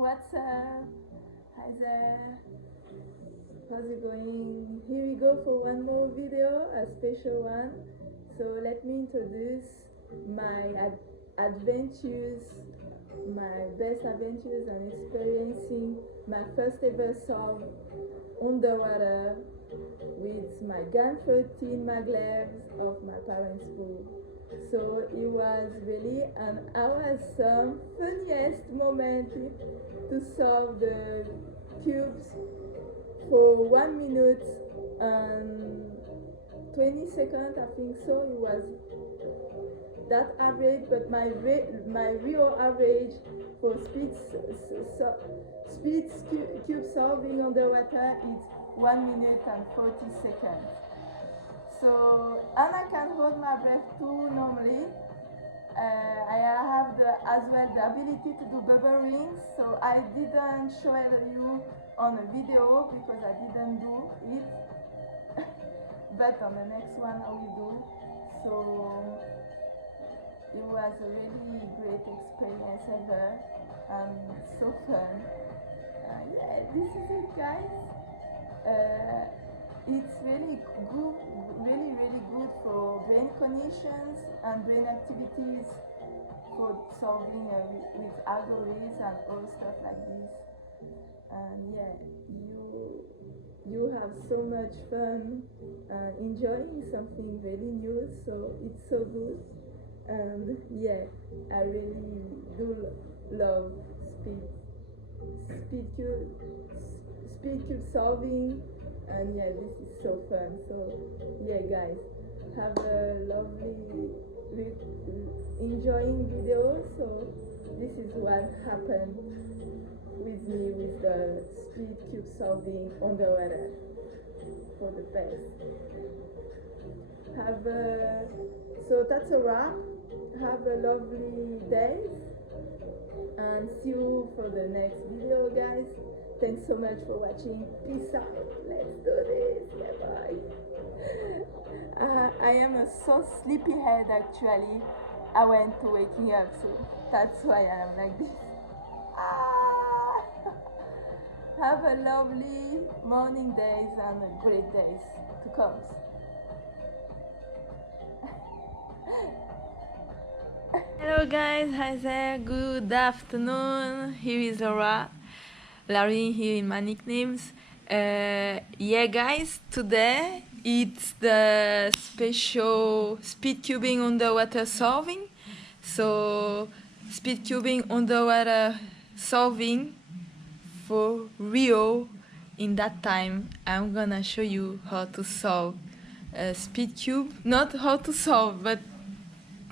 What's up? Hi there. How's it going? Here we go for one more video, a special one. So let me introduce my adventures, my best adventures and experiencing my first ever solve underwater with my gun 13 Maglevs of my parents' pool. So it was really an awesome, funniest moment to solve the cubes for 1 minute and 20 seconds, I think so. It was that average, but my real average for speed cube solving underwater is 1 minute and 40 seconds. So, and I can hold my breath too normally. I have as well the ability to do bubble rings, so I didn't show you on a video because I didn't do it, but on the next one I will do. So it was a really great experience ever and so fun. Yeah, this is it, guys. It's really good, really good for brain cognitions and brain activities for solving with algorithms and all stuff like this. And yeah, you have so much fun enjoying something really new, so it's so good. And yeah, I really do love speed cube solving. And yeah, this is so fun. So yeah, guys, have a lovely enjoying video. So this is what happened with me with the speed cube solving underwater for the best. So that's a wrap. Have a lovely day and see you for the next video, guys. Thanks so much for watching. Peace out. Let's do this. Yeah, bye. I am so sleepy head actually. I went to waking up, so that's why I am like this. Have a lovely morning days and great days to come. Hello guys, hi there, good afternoon. Here is Larry here in my nicknames. Yeah guys, today it's the special speed cubing underwater solving. So speed cubing underwater solving for Rio. In that time I'm gonna show you how to solve a speed cube. Not how to solve, but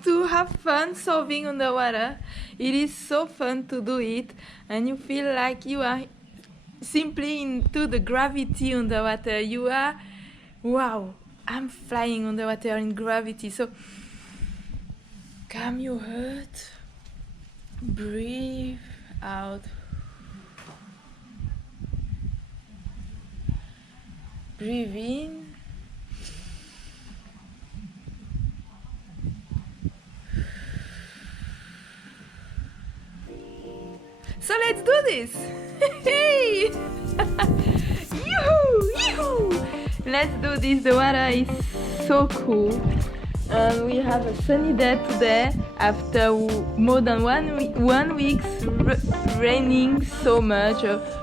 to have fun solving underwater. It is so fun to do it, and you feel like you are simply into the gravity underwater. You are, wow, I'm flying underwater in gravity. So calm your heart, breathe out, breathe in. So let's do this! Hey! Yoo-hoo! Yoo-hoo! Let's do this, the water is so cool. And we have a sunny day today after more than 1 week raining so much,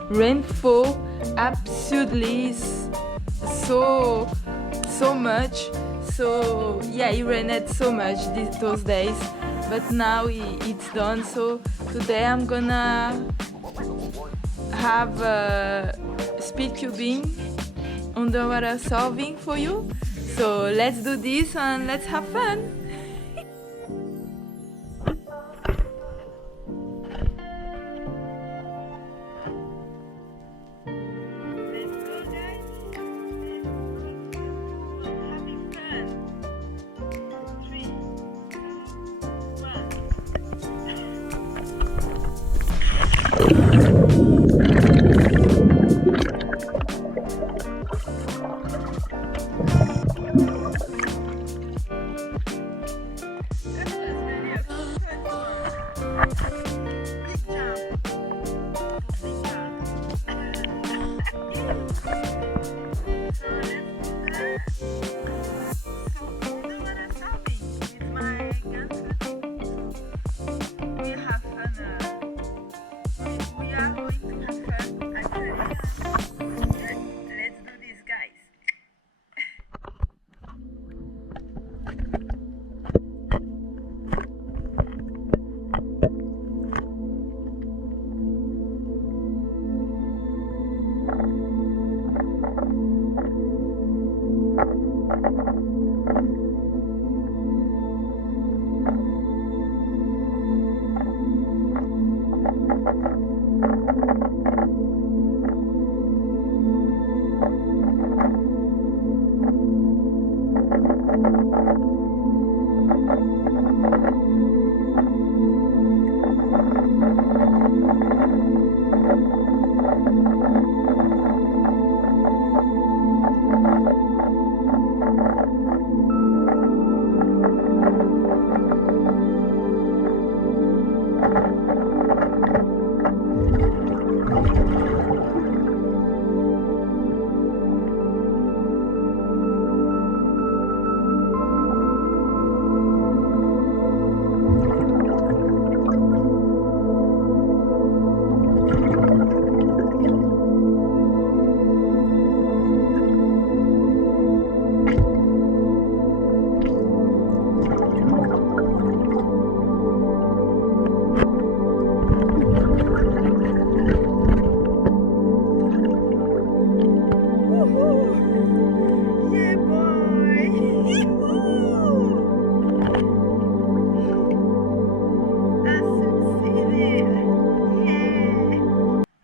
rainfall absolutely so much. So yeah, it rained so much those days. But now it's done, so today I'm gonna have speed cubing underwater solving for you. So let's do this and let's have fun. we are going to have fun actually. Let's do this, guys.